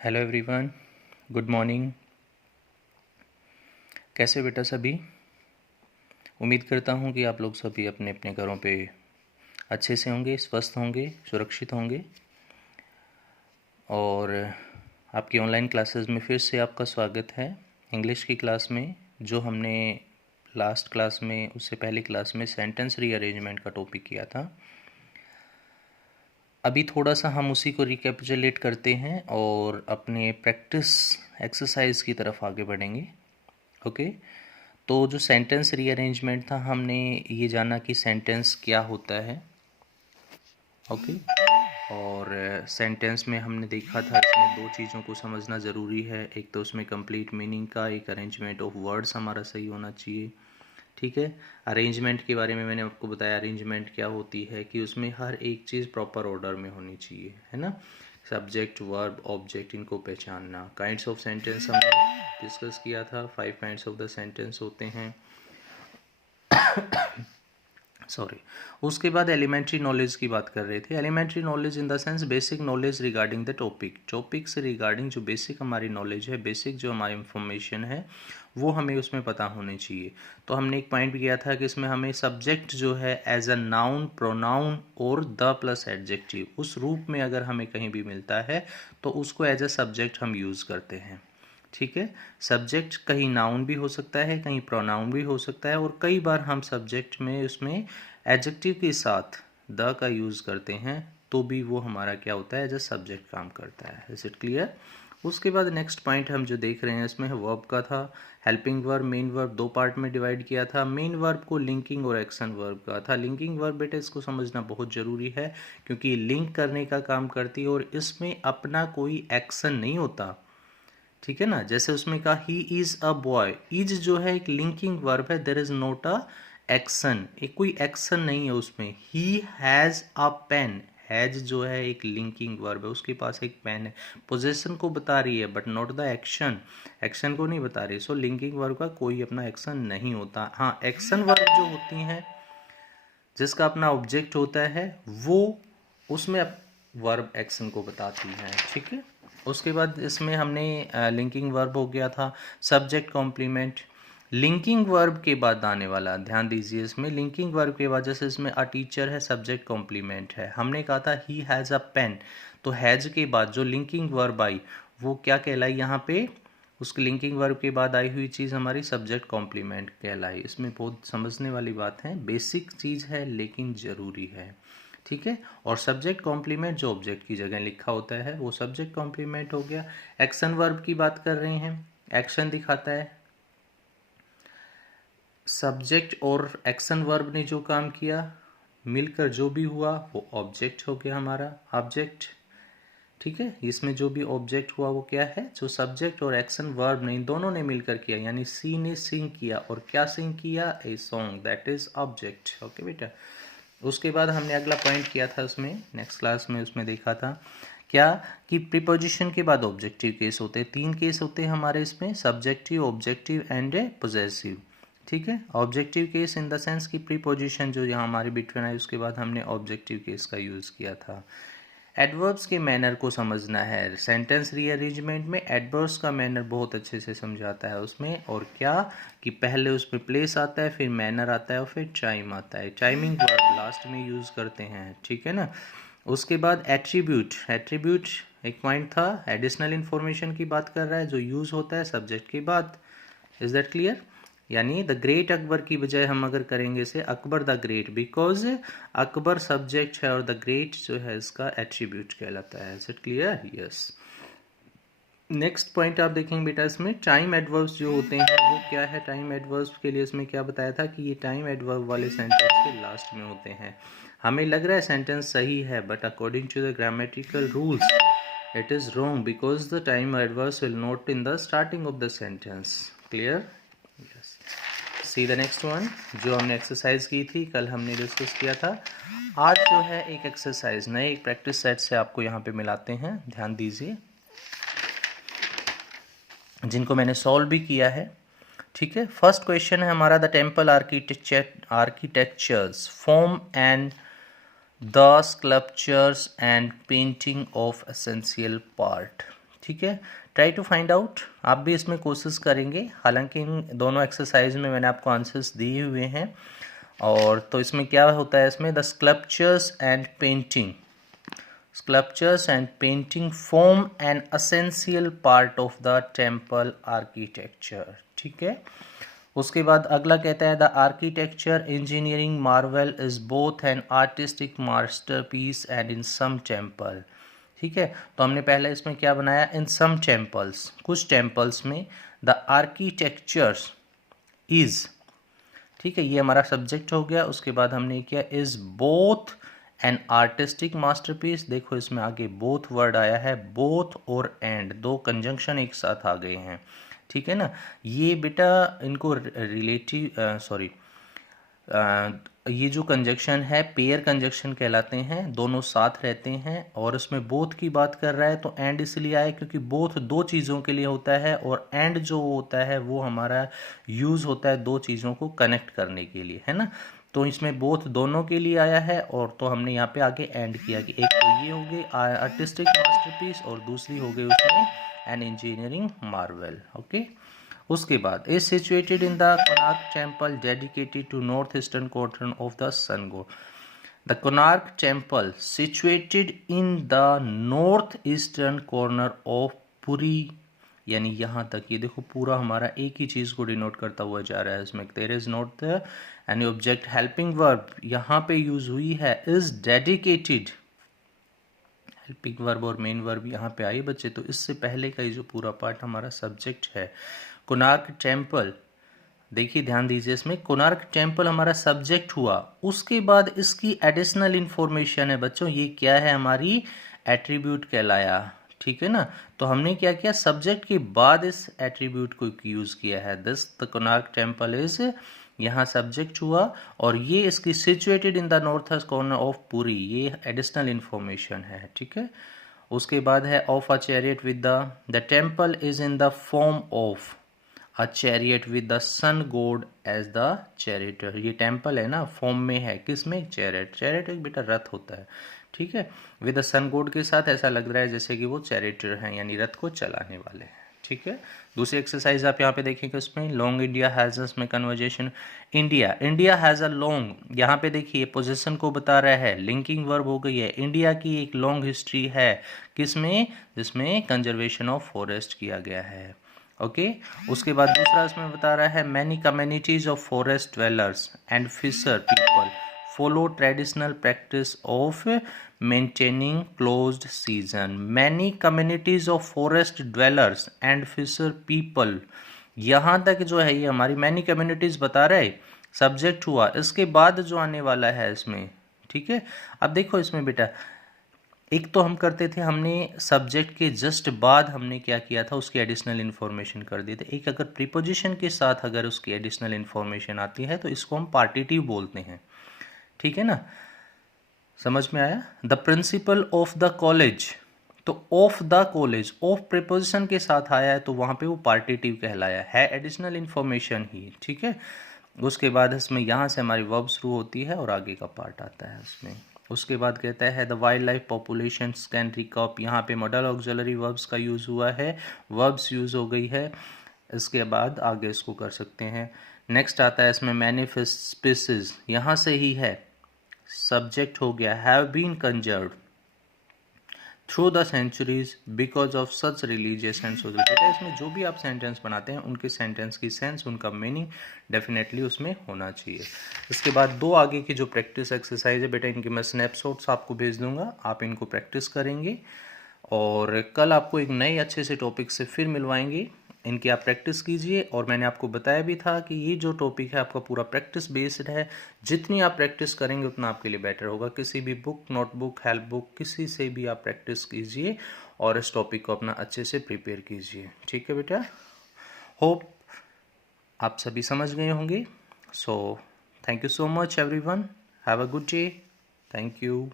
Hello everyone, good morning. कैसे बेटा सभी? उम्मीद करता हूँ कि आप लोग सभी अपने अपने घरों पे अच्छे से होंगे, स्वस्थ होंगे, सुरक्षित होंगे। और आपकी ऑनलाइन क्लासेस में फिर से आपका स्वागत है। इंग्लिश की क्लास में जो हमने लास्ट क्लास में, उससे पहली क्लास में सेंटेंस रीअरेंजमेंट का टॉपिक किया था, अभी थोड़ा सा हम उसी को रिकैपिचुलेट करते हैं और अपने प्रैक्टिस एक्सरसाइज की तरफ आगे बढ़ेंगे। ओके। तो जो सेंटेंस रीअरेंजमेंट था, हमने ये जाना कि सेंटेंस क्या होता है। ओके। और सेंटेंस में हमने देखा था इसमें दो चीज़ों को समझना ज़रूरी है। एक तो उसमें कंप्लीट मीनिंग का, एक अरेंजमेंट ऑफ वर्ड्स हमारा सही होना चाहिए। ठीक है। अरेंजमेंट के बारे में मैंने आपको बताया, अरेंजमेंट क्या होती है कि उसमें हर एक चीज़ प्रॉपर ऑर्डर में होनी चाहिए, है ना। सब्जेक्ट, वर्ब, ऑब्जेक्ट, इनको पहचानना। काइंड्स ऑफ सेंटेंस हमने डिस्कस किया था। 5 काइंड्स ऑफ द सेंटेंस होते हैं। सॉरी। उसके बाद एलिमेंट्री नॉलेज की बात कर रहे थे। Elementary knowledge in the sense basic knowledge regarding the topic से रिगार्डिंग जो बेसिक हमारी नॉलेज है, बेसिक जो हमारी इंफॉर्मेशन है, वो हमें उसमें पता होनी चाहिए। तो हमने एक पॉइंट किया था कि इसमें हमें सब्जेक्ट जो है एज अ नाउन, प्रोनाउन और द प्लस एडजेक्टिव, उस रूप में अगर हमें कहीं भी मिलता है तो उसको एज अ सब्जेक्ट हम यूज़ करते हैं। ठीक है। सब्जेक्ट कहीं नाउन भी हो सकता है, कहीं प्रोनाउन भी हो सकता है, और कई बार हम सब्जेक्ट में उसमें एडजेक्टिव के साथ द का यूज़ करते हैं, तो भी वो हमारा क्या होता है, एज अ सब्जेक्ट काम करता है। Is it clear? उसके बाद नेक्स्ट पॉइंट हम जो देख रहे हैं इसमें वर्ब का था। हेल्पिंग वर्ब, मेन वर्ब, दो पार्ट में डिवाइड किया था। मेन वर्ब को लिंकिंग और एक्शन वर्ब का था। लिंकिंग वर्ब बेटा इसको समझना बहुत ज़रूरी है, क्योंकि लिंक करने का काम करती है और इसमें अपना कोई एक्शन नहीं होता। ठीक है ना। जैसे उसमें कहा he is a boy, is जो है एक लिंकिंग वर्ब है, there is not a action, एक कोई एक्शन नहीं है उसमें। He has a pen, has जो है एक लिंकिंग वर्ब है, उसके पास एक पेन है, पोजेशन को बता रही है but not the action, action को नहीं बता रही। सो लिंकिंग वर्ब का कोई अपना एक्शन नहीं होता। हाँ, एक्शन वर्ब जो होती हैं जिसका अपना ऑब्जेक्ट होता है, वो उसमें वर्ब एक्शन को बताती है। ठीक है। उसके बाद इसमें हमने लिंकिंग वर्ब हो गया था, सब्जेक्ट कॉम्प्लीमेंट। लिंकिंग वर्ब के बाद आने वाला, ध्यान दीजिए, इसमें लिंकिंग वर्ब के बाद जैसे इसमें अ टीचर है, सब्जेक्ट कॉम्प्लीमेंट है। हमने कहा था ही हैज़ अ पेन, तो हैज़ के बाद जो लिंकिंग वर्ब आई वो क्या कहलाई यहाँ पे, उसकी लिंकिंग वर्ब के बाद आई हुई चीज़ हमारी सब्जेक्ट कॉम्प्लीमेंट कहलाई। इसमें बहुत समझने वाली बात है, बेसिक चीज़ है लेकिन ज़रूरी है। ठीक है। और सब्जेक्ट कॉम्प्लीमेंट जो ऑब्जेक्ट की जगह लिखा होता है वो सब्जेक्ट कॉम्प्लीमेंट हो गया। एक्शन वर्ब की बात कर रहे हैं, एक्शन दिखाता है, सब्जेक्ट और एक्शन वर्ब ने जो काम किया मिलकर जो भी हुआ वो ऑब्जेक्ट हो गया हमारा, ऑब्जेक्ट। ठीक है। इसमें जो भी ऑब्जेक्ट हुआ वो क्या है, जो सब्जेक्ट और एक्शन वर्ब ने दोनों ने मिलकर किया, यानी सी ने सिंग किया, और क्या सिंग किया, a song, that is object. Okay बेटा। उसके बाद हमने अगला पॉइंट किया था उसमें, नेक्स्ट क्लास में उसमें देखा था क्या, कि प्रीपोजिशन के बाद ऑब्जेक्टिव केस होते हैं। 3 केस होते हैं हमारे इसमें, सब्जेक्टिव, ऑब्जेक्टिव एंड पोजेसिव। ठीक है। Objective case in the sense की प्रीपोजिशन जो यहाँ हमारी बिटवीन आई, उसके बाद हमने ऑब्जेक्टिव केस का यूज़ किया था। एडवर्ब्स के मैनर को समझना है। सेंटेंस रीअरेंजमेंट में एडवर्ब्स का मैनर बहुत अच्छे से समझाता है उसमें, और क्या कि पहले उसमें प्लेस आता है, फिर मैनर आता है, और फिर टाइम आता है। टाइमिंग वर्ब लास्ट में यूज़ करते हैं। ठीक है ना। उसके बाद एट्रीब्यूट, एट्रीब्यूट एक पॉइंट था, एडिशनल इन्फॉर्मेशन की बात कर रहा है जो यूज़ होता है सब्जेक्ट के बाद। Is that clear? यानी द ग्रेट अकबर की बजाय हम अगर करेंगे इसे Akbar the great, because Akbar subject है और द ग्रेट जो है इसका एट्रीब्यूट कहलाता है। Is it clear? Yes. Next point आप देखेंगे बेटा, इसमें टाइम एडवर्ब्स जो होते हैं वो क्या है। टाइम एडवर्ब्स के लिए इसमें क्या बताया था कि ये टाइम एडवर्ब वाले सेंटेंस के लास्ट में होते हैं। हमें लग रहा है सेंटेंस सही है, but according to the grammatical rules it is wrong, because the time adverbs will not in the starting of the sentence. Clear? Yes. See the next one, जो हमने एक्सरसाइज की थी कल, हमने डिस्कस किया था। आज जो है एक एक्सरसाइज नए एक प्रैक्टिस सेट से आपको यहाँ पे मिलाते हैं, ध्यान दीजिए, जिनको मैंने सॉल्व भी किया है। ठीक है। फर्स्ट क्वेश्चन है हमारा, the temple architectures form and the sculptures and painting of essential part. ठीक है, ट्राई टू फाइंड आउट, आप भी इसमें कोशिश करेंगे। हालांकि इन दोनों एक्सरसाइज में मैंने आपको आंसर्स दिए हुए हैं। और तो इसमें क्या होता है, इसमें the sculptures and painting, sculptures and painting form an essential part of the temple architecture. ठीक है, उसके बाद अगला कहता है the architecture engineering marvel is both an artistic masterpiece and in some temple. ठीक है, तो हमने पहले इसमें क्या बनाया, इन सम टेम्पल्स, कुछ टेम्पल्स में द आर्किटेक्चर्स इज, ठीक है, ये हमारा सब्जेक्ट हो गया। उसके बाद हमने किया is both an artistic masterpiece, देखो इसमें आगे बोथ वर्ड आया है, बोथ और एंड, दो कंजंक्शन एक साथ आ गए हैं। ठीक है ना, ये बेटा इनको रिलेटिव ये जो कंजक्शन है पेयर कंजक्शन कहलाते हैं, दोनों साथ रहते हैं। और इसमें बोथ की बात कर रहा है तो एंड इसलिए आए क्योंकि बोथ दो चीज़ों के लिए होता है, और एंड जो होता है वो हमारा यूज़ होता है दो चीज़ों को कनेक्ट करने के लिए, है ना। तो इसमें बोथ दोनों के लिए आया है, और तो हमने यहाँ पे आगे एंड किया कि एक तो ये हो गई आर्टिस्टिक मास्टरपीस और दूसरी हो गई उसमें एन इंजीनियरिंग मार्वल। ओके, उसके बाद is situated in the Konark temple dedicated to north eastern quarter of the sun god. The Konark temple situated in the north eastern corner of Puri, यानी यहाँ तक ये देखो पूरा हमारा एक ही चीज़ को डिनोट करता हुआ जा रहा है। इसमें there is not the any object helping verb यहाँ पे यूज हुई है, इज डेडिकेटेड, हेल्पिंग वर्ब और मेन वर्ब यहाँ पे आई बच्चे। तो इससे पहले का ये जो पूरा पार्ट हमारा सब्जेक्ट है कोणार्क टेम्पल, देखिए ध्यान दीजिए, इसमें कोणार्क टेम्पल हमारा सब्जेक्ट हुआ, उसके बाद इसकी एडिशनल इंफॉर्मेशन है बच्चों, ये क्या है, हमारी एट्रीब्यूट कहलाया। ठीक है ना, तो हमने क्या किया, सब्जेक्ट के बाद इस एट्रीब्यूट को यूज किया है, this the Konark temple is, यहाँ सब्जेक्ट हुआ, और ये इसकी situated in the north east corner of Puri, ये एडिशनल इंफॉर्मेशन है। ठीक है, उसके बाद है of a chariot with the temple is in the form of a chariot with the sun god as the charioteer, ये टेम्पल है ना, फॉर्म में है, किस में, चैरियट, चैरियट एक बेटा रथ होता है। ठीक है, विद द सन गॉड के साथ ऐसा लग रहा है जैसे कि वो चैरिटर हैं, यानी रथ को चलाने वाले हैं। ठीक है, दूसरी एक्सरसाइज आप यहाँ पे देखेंगे, उसमें लॉन्ग इंडिया हैज में conversation, India has a long, यहाँ पे देखिए पोजीशन को बता रहा है, लिंकिंग वर्ब हो गई है, इंडिया की एक लॉन्ग हिस्ट्री है, किसमें, जिसमें कंजर्वेशन ऑफ फॉरेस्ट किया गया है। ओके, उसके बाद दूसरा इसमें बता रहा है many communities of forest dwellers and fisher people follow traditional practice of maintaining closed season. Many communities of forest dwellers and fisher people, यहाँ तक जो है ये हमारी मैनी कम्युनिटीज बता रहे, सब्जेक्ट हुआ, इसके बाद जो आने वाला है इसमें। ठीक है, अब देखो इसमें बेटा एक तो हम करते थे, हमने सब्जेक्ट के जस्ट बाद हमने क्या किया था, उसकी एडिशनल इन्फॉर्मेशन कर दी थी। एक अगर प्रीपोजिशन के साथ अगर उसकी एडिशनल इन्फॉर्मेशन आती है तो इसको हम पार्टिटिव बोलते हैं। ठीक है ना, समझ में आया। The principal of the college, तो of the college, of preposition के साथ आया है तो वहाँ पे वो पार्टिटिव कहलाया है, एडिशनल इन्फॉर्मेशन ही। ठीक है, उसके बाद इसमें यहाँ से हमारी वर्ब शुरू होती है और आगे का पार्ट आता है उसमें। उसके बाद कहता है the wildlife population can recoup, यहाँ पे मॉडल ऑक्सिलरी वर्ब्स का यूज़ हुआ है, वर्ब्स यूज़ हो गई है, इसके बाद आगे इसको कर सकते हैं। नेक्स्ट आता है इसमें मैनिफेस्ट स्पीसीज, यहाँ से ही है, सब्जेक्ट हो गया, have been conserved through the centuries because of such religious and social. बेटा इसमें जो भी आप सेंटेंस बनाते हैं उनके सेंटेंस की सेंस, उनका मीनिंग डेफिनेटली उसमें होना चाहिए। इसके बाद दो आगे की जो प्रैक्टिस एक्सरसाइज है बेटा, इनके मैं स्नैपशॉट्स आपको भेज दूंगा, आप इनको प्रैक्टिस करेंगे और कल आपको एक नए अच्छे से टॉपिक से फिर मिलवाएंगे। इनकी आप प्रैक्टिस कीजिए, और मैंने आपको बताया भी था कि ये जो टॉपिक है आपका पूरा प्रैक्टिस बेस्ड है, जितनी आप प्रैक्टिस करेंगे उतना आपके लिए बेटर होगा। किसी भी बुक, नोटबुक, हेल्प बुक, किसी से भी आप प्रैक्टिस कीजिए और इस टॉपिक को अपना अच्छे से प्रिपेयर कीजिए। ठीक है बेटा, होप आप सभी समझ गए होंगे। So thank you so much everyone, have a good day, thank you.